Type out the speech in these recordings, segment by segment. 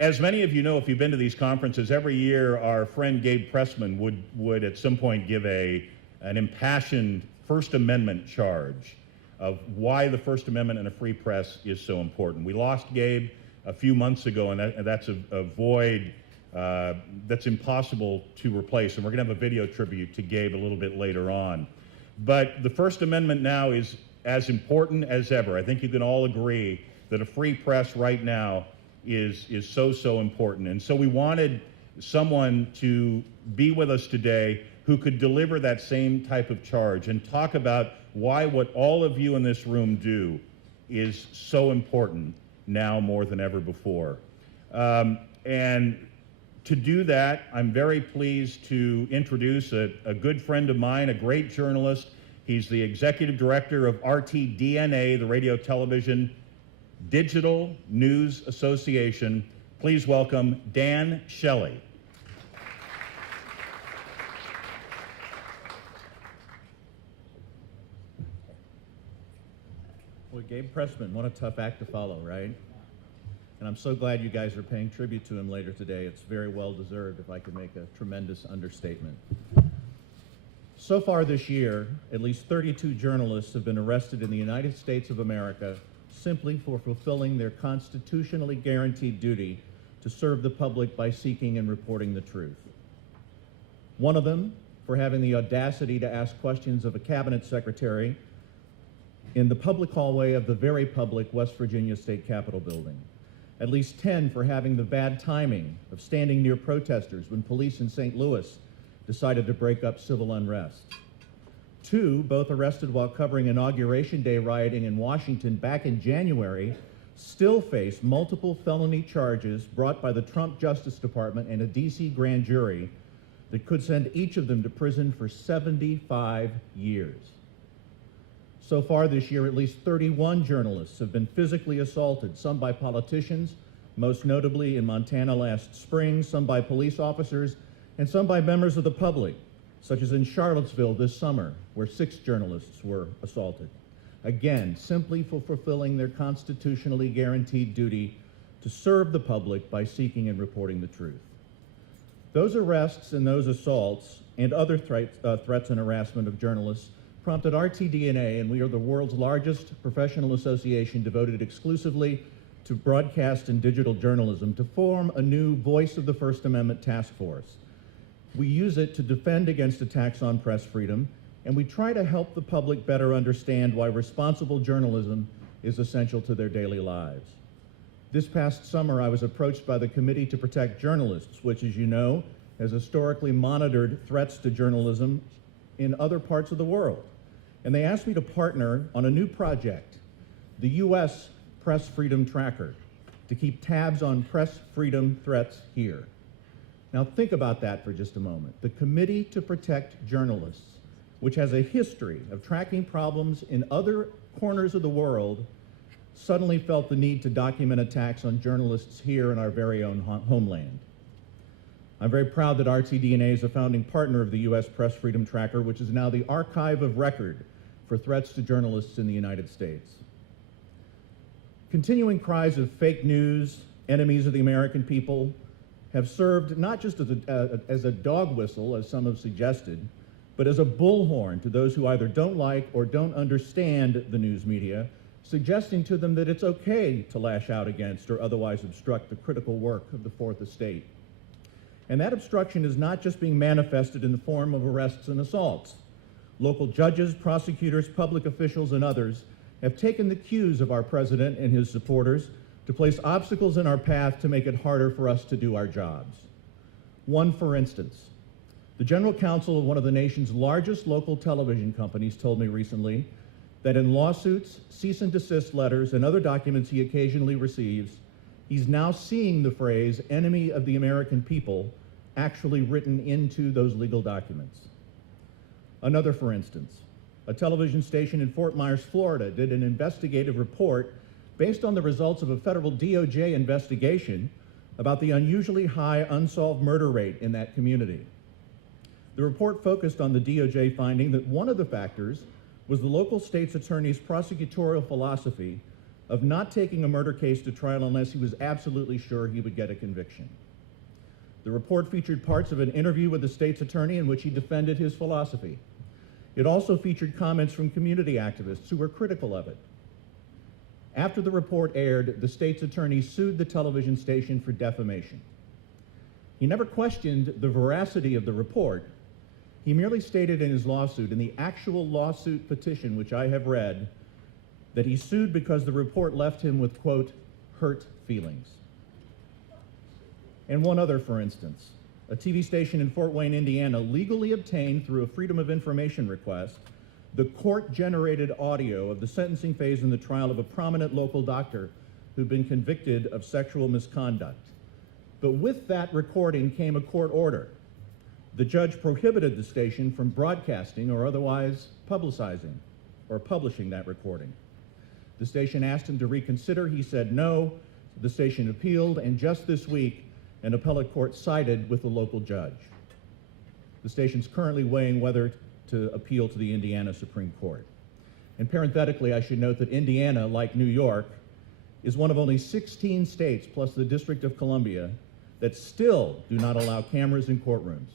As many of you know, if you've been to these conferences, every year our friend Gabe Pressman would at some point give an impassioned First Amendment charge of why the First Amendment and a free press is so important. We lost Gabe a few months ago, and that's a void that's impossible to replace. And we're going to have a video tribute to Gabe a little bit later on. But the First Amendment now is as important as ever. I think you can all agree that a free press right now is so important. And so we wanted someone to be with us today who could deliver that same type of charge and talk about why what all of you in this room do is so important now more than ever before. And to do that, I'm very pleased to introduce a good friend of mine, a great journalist. He's the executive director of RTDNA, the Radio Television Digital News Association. Please welcome Dan Shelly. Well, Gabe Pressman, what a tough act to follow, right? And I'm so glad you guys are paying tribute to him later today. It's very well deserved, if I could make a tremendous understatement. So far this year, at least 32 journalists have been arrested in the United States of America simply for fulfilling their constitutionally guaranteed duty to serve the public by seeking and reporting the truth. One of them for having the audacity to ask questions of a cabinet secretary in the public hallway of the very public West Virginia State Capitol building. At least 10 for having the bad timing of standing near protesters when police in St. Louis decided to break up civil unrest. 2, both arrested while covering Inauguration Day rioting in Washington back in January, still face multiple felony charges brought by the Trump Justice Department and a DC grand jury that could send each of them to prison for 75 years. So far this year, at least 31 journalists have been physically assaulted, some by politicians, most notably in Montana last spring, some by police officers, and some by members of the public, such as in Charlottesville this summer, where 6 journalists were assaulted. Again, simply for fulfilling their constitutionally guaranteed duty to serve the public by seeking and reporting the truth. Those arrests and those assaults and other threats and harassment of journalists prompted RTDNA, and we are the world's largest professional association devoted exclusively to broadcast and digital journalism, to form a new Voice of the First Amendment task force. We use it to defend against attacks on press freedom, and we try to help the public better understand why responsible journalism is essential to their daily lives. This past summer, I was approached by the Committee to Protect Journalists, which, as you know, has historically monitored threats to journalism in other parts of the world. And they asked me to partner on a new project, the U.S. Press Freedom Tracker, to keep tabs on press freedom threats here. Now think about that for just a moment. The Committee to Protect Journalists, which has a history of tracking problems in other corners of the world, suddenly felt the need to document attacks on journalists here in our very own homeland. I'm very proud that RTDNA is a founding partner of the U.S. Press Freedom Tracker, which is now the archive of record for threats to journalists in the United States. Continuing cries of fake news, enemies of the American people, have served not just as a dog whistle, as some have suggested, but as a bullhorn to those who either don't like or don't understand the news media, suggesting to them that it's okay to lash out against or otherwise obstruct the critical work of the Fourth Estate. And that obstruction is not just being manifested in the form of arrests and assaults. Local judges, prosecutors, public officials, and others have taken the cues of our president and his supporters to place obstacles in our path to make it harder for us to do our jobs. One, for instance, the general counsel of one of the nation's largest local television companies told me recently that in lawsuits, cease and desist letters, and other documents he occasionally receives, he's now seeing the phrase "enemy of the American people" actually written into those legal documents. Another, for instance, a television station in Fort Myers, Florida, did an investigative report based on the results of a federal DOJ investigation about the unusually high unsolved murder rate in that community. The report focused on the DOJ finding that one of the factors was the local state's attorney's prosecutorial philosophy of not taking a murder case to trial unless he was absolutely sure he would get a conviction. The report featured parts of an interview with the state's attorney in which he defended his philosophy. It also featured comments from community activists who were critical of it. After the report aired, the state's attorney sued the television station for defamation. He never questioned the veracity of the report. He merely stated in his lawsuit, in the actual lawsuit petition, which I have read, that he sued because the report left him with, quote, hurt feelings. And one other, for instance, a TV station in Fort Wayne, Indiana, legally obtained through a Freedom of Information request the court-generated audio of the sentencing phase in the trial of a prominent local doctor who'd been convicted of sexual misconduct. But with that recording came a court order. The judge prohibited the station from broadcasting or otherwise publicizing or publishing that recording. The station asked him to reconsider. He said no. The station appealed, and just this week, an appellate court sided with the local judge. The station's currently weighing whether to appeal to the Indiana Supreme Court. And parenthetically, I should note that Indiana, like New York, is one of only 16 states, plus the District of Columbia, that still do not allow cameras in courtrooms.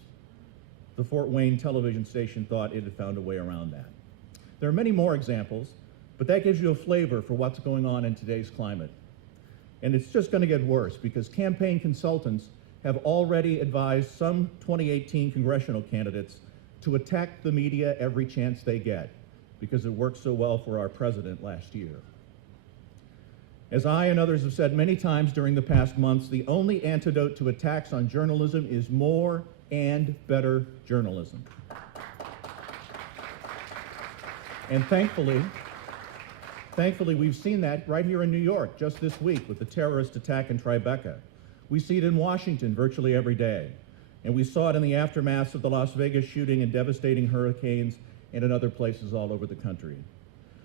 The Fort Wayne television station thought it had found a way around that. There are many more examples, but that gives you a flavor for what's going on in today's climate. And it's just going to get worse because campaign consultants have already advised some 2018 congressional candidates to attack the media every chance they get because it worked so well for our president last year. As I and others have said many times during the past months, the only antidote to attacks on journalism is more and better journalism. And thankfully, we've seen that right here in New York just this week with the terrorist attack in Tribeca. We see it in Washington virtually every day. And we saw it in the aftermath of the Las Vegas shooting and devastating hurricanes and in other places all over the country.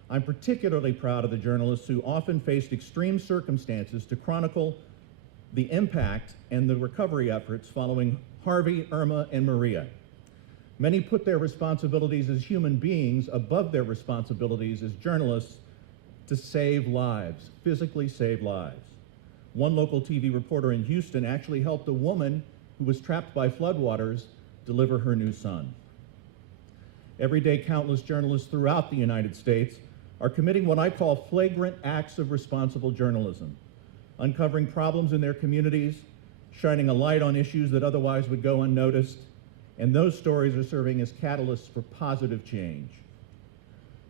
I'm particularly proud of the journalists who often faced extreme circumstances to chronicle the impact and the recovery efforts following Harvey, Irma, and Maria. Many put their responsibilities as human beings above their responsibilities as journalists to save lives, physically save lives. One local TV reporter in Houston actually helped a woman who was trapped by floodwaters deliver her new son. Every day, countless journalists throughout the United States are committing what I call flagrant acts of responsible journalism, uncovering problems in their communities, shining a light on issues that otherwise would go unnoticed, and those stories are serving as catalysts for positive change.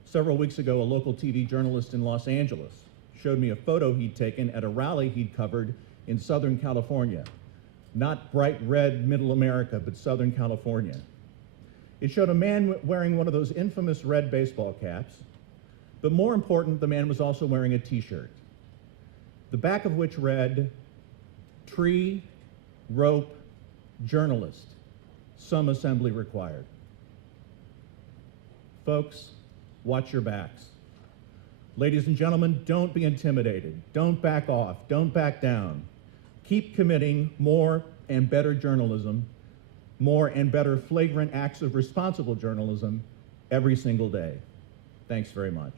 Several weeks ago, a local TV journalist in Los Angeles showed me a photo he'd taken at a rally he'd covered in Southern California. Not bright red middle America, but Southern California. It showed a man wearing one of those infamous red baseball caps, but more important, the man was also wearing a t-shirt, the back of which read, "Tree, rope, journalist, some assembly required." Folks, watch your backs. Ladies and gentlemen, don't be intimidated. Don't back off. Don't back down. Keep committing more and better journalism, more and better flagrant acts of responsible journalism every single day. Thanks very much.